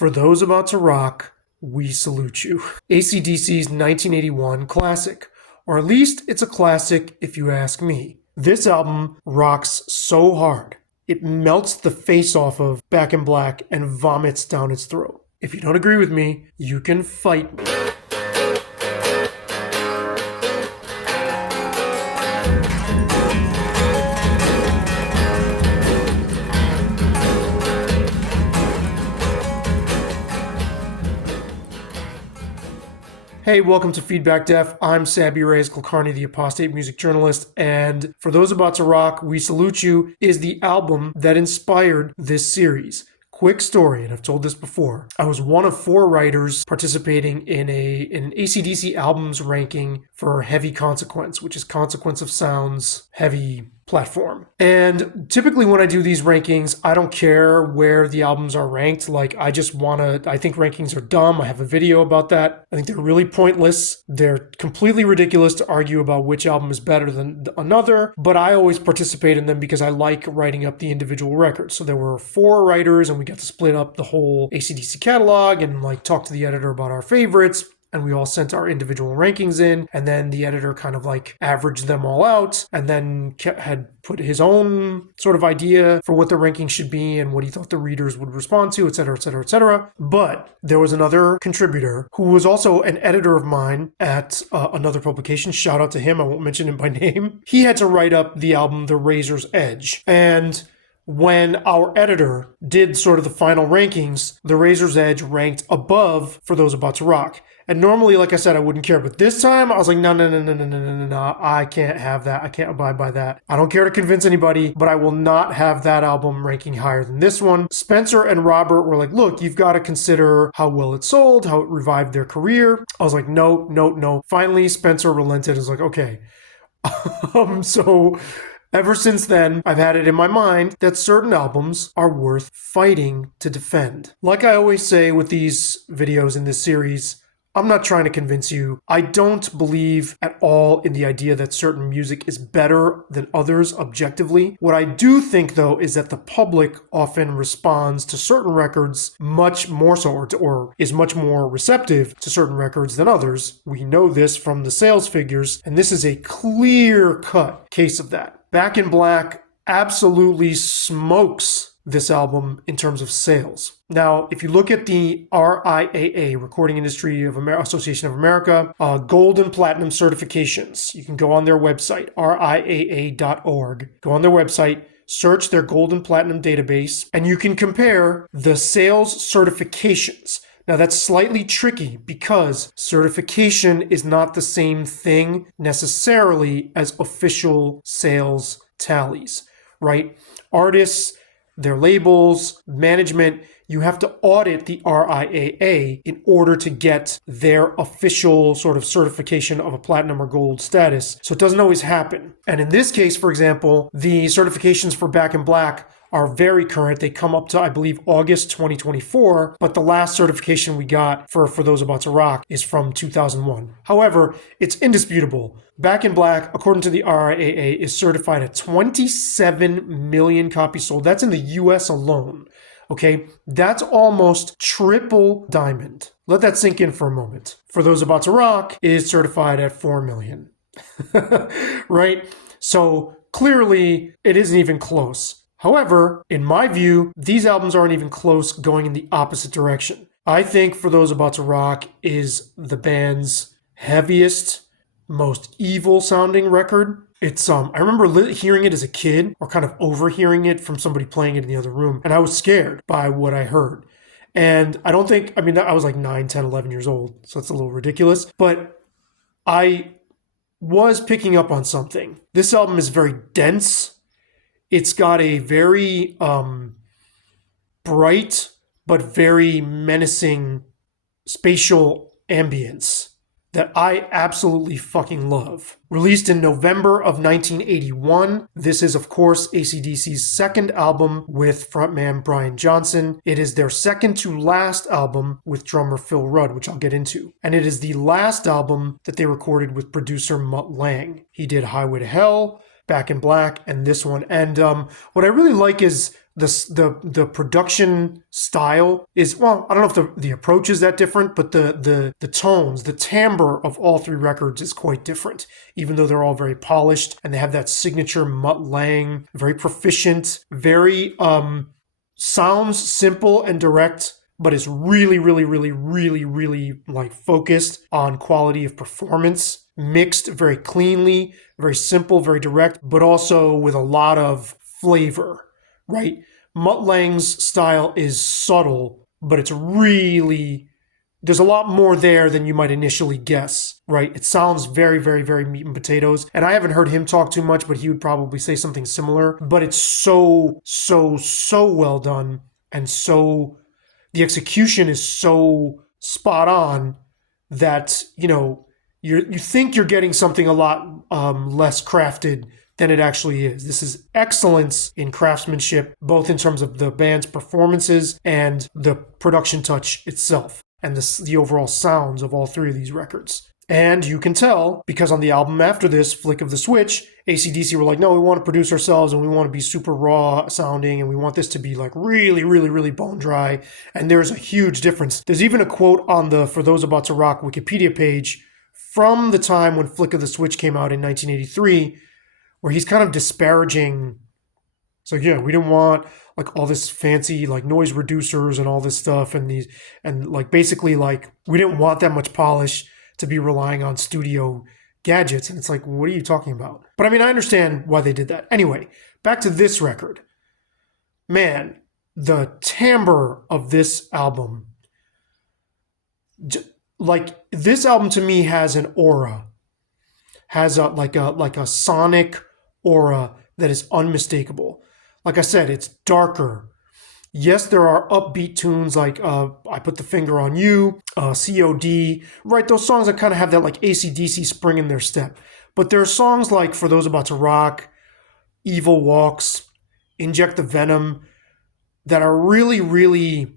For those about to rock, we salute you. AC/DC's 1981 classic, or at least it's a classic if you ask me. This album rocks so hard, it melts the face off of Back in Black and vomits down its throat. If you don't agree with me, you can fight me. Hey, welcome to Feedback Def. I'm Sabby Reyes Kulkarni, the apostate music journalist, and For Those About to Rock, We Salute You is the album that inspired this series. Quick story, and I've told this before. I was one of 4 writers participating in an AC/DC albums ranking for Heavy Consequence, which is Consequence of Sound's heavy platform. And typically when I do these rankings, I don't care where the albums are ranked. Like, I think rankings are dumb. I have a video about that. I think they're really pointless. They're completely ridiculous to argue about which album is better than another, but I always participate in them because I like writing up the individual records. So there were 4 writers and we got to split up the whole AC/DC catalog and talk to the editor about our favorites. And we all sent our individual rankings in, and then the editor kind of averaged them all out, and then had put his own sort of idea for what the ranking should be and what he thought the readers would respond to, etc., etc., etc. But there was another contributor who was also an editor of mine at another publication. Shout out to him. I won't mention him by name. He had to write up the album The Razor's Edge. And when our editor did sort of the final rankings, The Razor's Edge ranked above For Those About to Rock. And normally, like I said, I wouldn't care. But this time, I was like, no. I can't have that. I can't abide by that. I don't care to convince anybody, but I will not have that album ranking higher than this one. Spencer and Robert were like, look, you've got to consider how well it sold, how it revived their career. I was like, no. Finally, Spencer relented and was like, okay. So ever since then, I've had it in my mind that certain albums are worth fighting to defend. Like I always say with these videos in this series, I'm not trying to convince you. I don't believe at all in the idea that certain music is better than others objectively. What I do think, though, is that the public often responds to certain records much more so, or is much more receptive to certain records than others. We know this from the sales figures, and this is a clear-cut case of that. Back in Black absolutely smokes this album in terms of sales. Now, if you look at the RIAA, Recording Industry Association of America, gold and platinum certifications, you can go on their website, riaa.org. Go on their website, search their gold and platinum database, and you can compare the sales certifications. Now, that's slightly tricky because certification is not the same thing necessarily as official sales tallies, right? Artists, their labels, management, you have to audit the RIAA in order to get their official sort of certification of a platinum or gold status. So it doesn't always happen. And in this case, for example, the certifications for Back in Black are very current. They come up to, I believe, August 2024, but the last certification we got for Those About to Rock is from 2001. However, it's indisputable. Back in Black, according to the RIAA, is certified at 27 million copies sold. That's in the US alone. Okay, that's almost triple diamond. Let that sink in for a moment. For Those About to Rock is certified at 4 million. Right? So clearly, it isn't even close. However, in my view, these albums aren't even close, going in the opposite direction. I think For Those About to Rock is the band's heaviest, most evil sounding record. It's I remember hearing it as a kid, or kind of overhearing it from somebody playing it in the other room, and I was scared by what I heard. And I was like 9, 10, 11 years old, so it's a little ridiculous, but I was picking up on something. This album is very dense. It's got a very bright but very menacing spatial ambience that I absolutely fucking love. Released in November of 1981, this is, of course, AC/DC's second album with frontman Brian Johnson. It is their second to last album with drummer Phil Rudd, which I'll get into. And it is the last album that they recorded with producer Mutt Lange. He did Highway to Hell, Back in Black, and this one. And what I really like is The production style is, well, I don't know if the approach is that different, but the tones, the timbre of all three records is quite different, even though they're all very polished and they have that signature Mutt Lange, very proficient, very sounds simple and direct, but it's really, really, really, really, really like focused on quality of performance, mixed very cleanly, very simple, very direct, but also with a lot of flavor, right? Mutt Lange's style is subtle, but it's really, there's a lot more there than you might initially guess, right? It sounds very, very, very meat and potatoes. And I haven't heard him talk too much, but he would probably say something similar. But it's so, so, so well done. And so, the execution is so spot on that, you think you're getting something a lot less crafted than it actually is. This is excellence in craftsmanship, both in terms of the band's performances and the production touch itself, and the overall sounds of all three of these records. And you can tell, because on the album after this, Flick of the Switch, AC/DC were like, no, we want to produce ourselves and we want to be super raw sounding and we want this to be like really, really, really bone dry. And there's a huge difference. There's even a quote on the For Those About to Rock Wikipedia page from the time when Flick of the Switch came out in 1983, where he's kind of disparaging. So yeah, we didn't want like all this fancy like noise reducers and all this stuff and like basically like we didn't want that much polish to be relying on studio gadgets. And it's like, what are you talking about? But I mean, I understand why they did that. Anyway, back to this record. Man, the timbre of this album, like this album to me has an aura, has like a sonic aura that is unmistakable. Like I said, it's darker. Yes, there are upbeat tunes like I Put the Finger on You, COD, right? Those songs that kind of have that like AC/DC spring in their step. But there are songs like For Those About to Rock, Evil Walks, Inject the Venom, that are really, really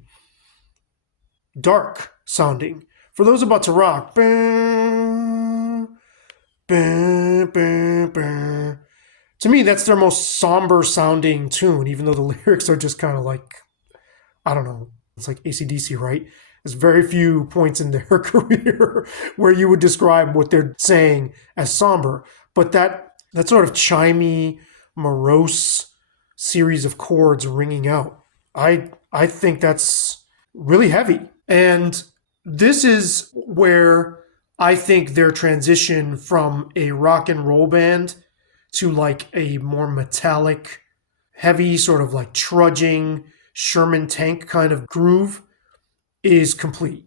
dark sounding. For Those About to Rock, to me, that's their most somber sounding tune, even though the lyrics are just kind of like, I don't know, it's like AC/DC, right? There's very few points in their career where you would describe what they're saying as somber. But that sort of chimey, morose series of chords ringing out, I think that's really heavy. And this is where I think their transition from a rock and roll band to like a more metallic, heavy, sort of like trudging Sherman tank kind of groove is complete.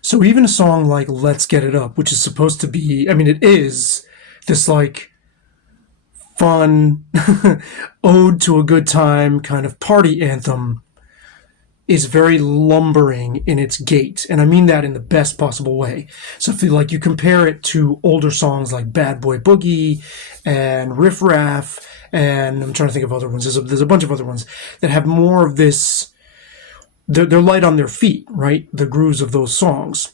So even a song like Let's Get It Up, which is supposed to be, I mean, it is this like fun ode to a good time kind of party anthem, is very lumbering in its gait. And I mean that in the best possible way. So if you compare it to older songs like Bad Boy Boogie and Riff Raff, and I'm trying to think of other ones. There's a bunch of other ones that have more of this, they're light on their feet, right? The grooves of those songs.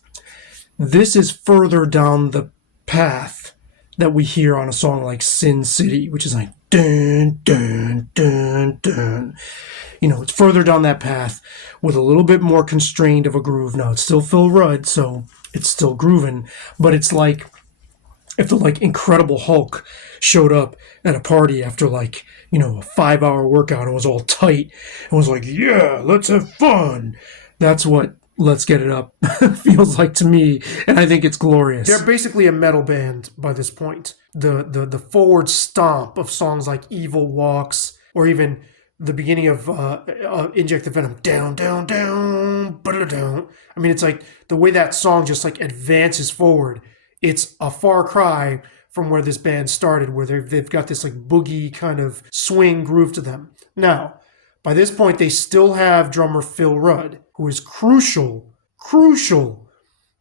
This is further down the path that we hear on a song like Sin City, which is like dun, dun, dun, dun. It's further down that path with a little bit more constrained of a groove. Now, it's still Phil Rudd, so it's still grooving, but it's like if the like Incredible Hulk showed up at a party after a 5-hour workout and was all tight and was like, yeah, let's have fun. That's what Let's Get It Up feels like to me, and I think it's glorious. They're basically a metal band by this point. The forward stomp of songs like Evil Walks, or even the beginning of Inject the Venom, down, down, down, down. I mean, it's like the way that song just like advances forward. It's a far cry from where this band started, where they've got this like boogie kind of swing groove to them. Now, by this point, they still have drummer Phil Rudd, who is crucial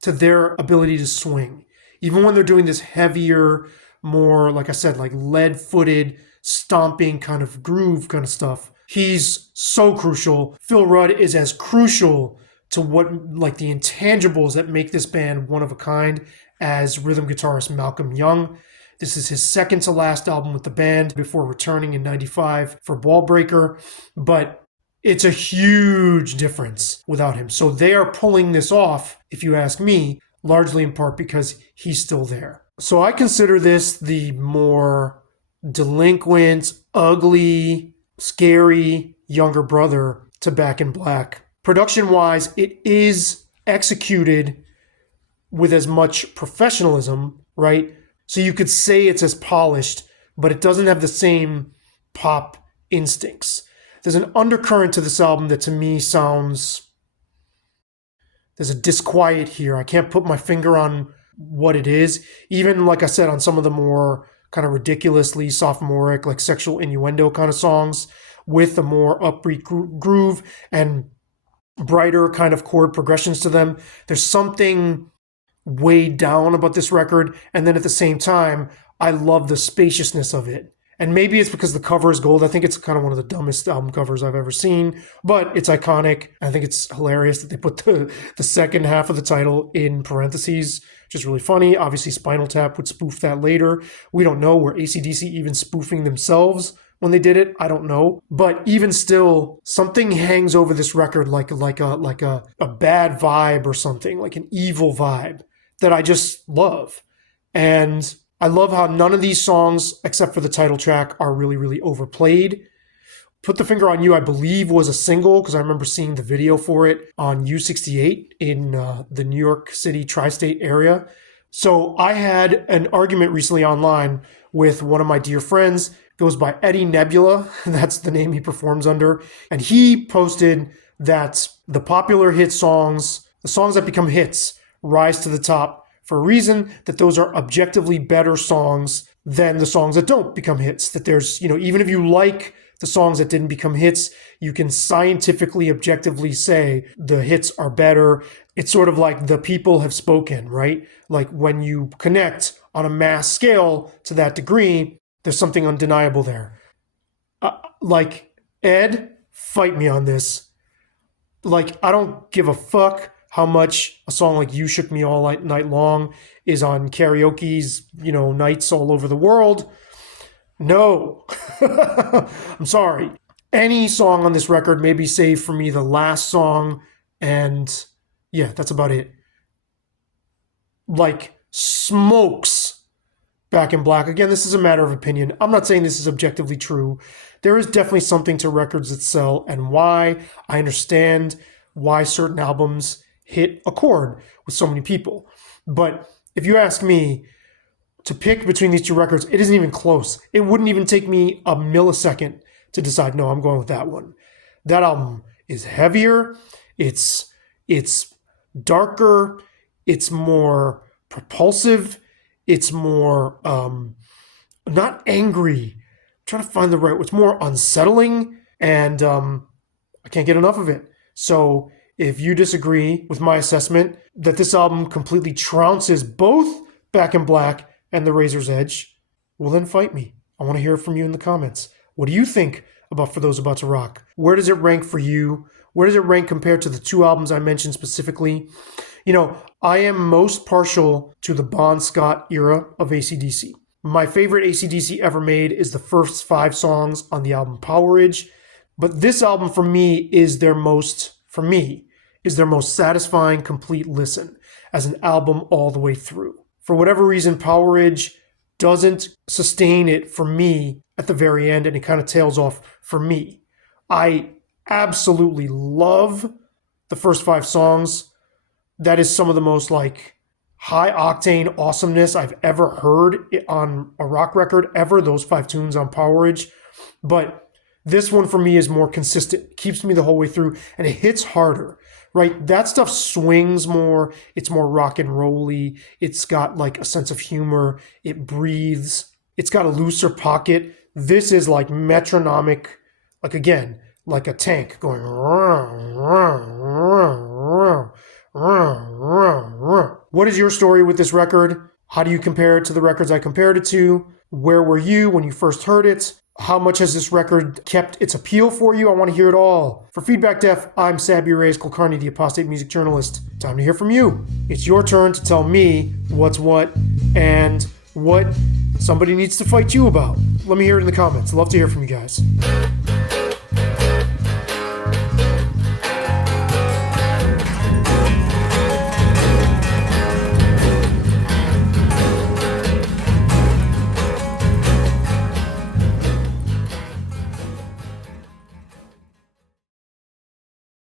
to their ability to swing. Even when they're doing this heavier, more, like I said, like lead-footed, stomping kind of groove kind of stuff, he's so crucial. Phil Rudd is as crucial to what, like the intangibles that make this band one of a kind, as rhythm guitarist Malcolm Young. This is his second to last album with the band before returning in 95 for Ball Breaker, but it's a huge difference without him. So they are pulling this off, if you ask me, largely in part because he's still there. So I consider this the more delinquent, ugly, scary younger brother to Back in Black. Production-wise, it is executed with as much professionalism, right? So you could say it's as polished, but it doesn't have the same pop instincts. There's an undercurrent to this album that to me sounds... There's a disquiet here. I can't put my finger on what it is. Even, like I said, on some of the more kind of ridiculously sophomoric, like sexual innuendo kind of songs with a more upbeat groove and brighter kind of chord progressions to them. There's something weighed down about this record. And then at the same time, I love the spaciousness of it. And maybe it's because the cover is gold. I think it's kind of one of the dumbest album covers I've ever seen, but it's iconic. I think it's hilarious that they put the second half of the title in parentheses, which is really funny. Obviously, Spinal Tap would spoof that later. We don't know. Were AC/DC even spoofing themselves when they did it? I don't know. But even still, something hangs over this record like a bad vibe or something, like an evil vibe that I just love. And I love how none of these songs, except for the title track, are really, really overplayed. Put the Finger on You, I believe, was a single because I remember seeing the video for it on U68 in the New York City tri-state area. So I had an argument recently online with one of my dear friends, goes by Eddie Nebula. That's the name he performs under. And he posted that the popular hit songs, the songs that become hits, rise to the top for a reason, that those are objectively better songs than the songs that don't become hits. That there's, even if you like the songs that didn't become hits, you can scientifically, objectively say the hits are better. It's sort of like the people have spoken, right? Like when you connect on a mass scale to that degree, there's something undeniable there. Like, Ed, fight me on this. Like, I don't give a fuck how much a song like You Shook Me All Night Long is on karaoke's, nights all over the world. No. I'm sorry. Any song on this record, maybe save for me the last song, and yeah, that's about it. Like, smokes Back in Black. Again, this is a matter of opinion. I'm not saying this is objectively true. There is definitely something to records that sell and why. I understand why certain albums hit a chord with so many people. But if you ask me to pick between these two records, it isn't even close. It wouldn't even take me a millisecond to decide, no, I'm going with that one. That album is heavier. It's darker. It's more propulsive. It's more, not angry. I'm trying to find the right word. It's more unsettling, and I can't get enough of it. So if you disagree with my assessment that this album completely trounces both Back in Black and The Razor's Edge, well then fight me. I want to hear from you in the comments. What do you think about For Those About to Rock? Where does it rank for you? Where does it rank compared to the two albums I mentioned specifically? I am most partial to the Bon Scott era of AC/DC. My favorite AC/DC ever made is the first 5 songs on the album Powerage. But this album for me is their most satisfying complete listen as an album all the way through. For whatever reason, Powerage doesn't sustain it for me at the very end, and it kind of tails off for me. I absolutely love the first 5 songs. That is some of the most high octane awesomeness I've ever heard on a rock record ever, those 5 tunes on Powerage. But this one for me is more consistent, keeps me the whole way through, and it hits harder, right? That stuff swings more. It's more rock and rolly. It's got a sense of humor. It breathes. It's got a looser pocket. This is metronomic, again, like a tank going. What is your story with this record? How do you compare it to the records I compared it to? Where were you when you first heard it? How much has this record kept its appeal for you? I want to hear it all. For Feedback Def, I'm Sabby Reyes Kulkarni, the apostate music journalist. Time to hear from you. It's your turn to tell me what's what and what somebody needs to fight you about? Let me hear it in the comments. Love to hear from you guys.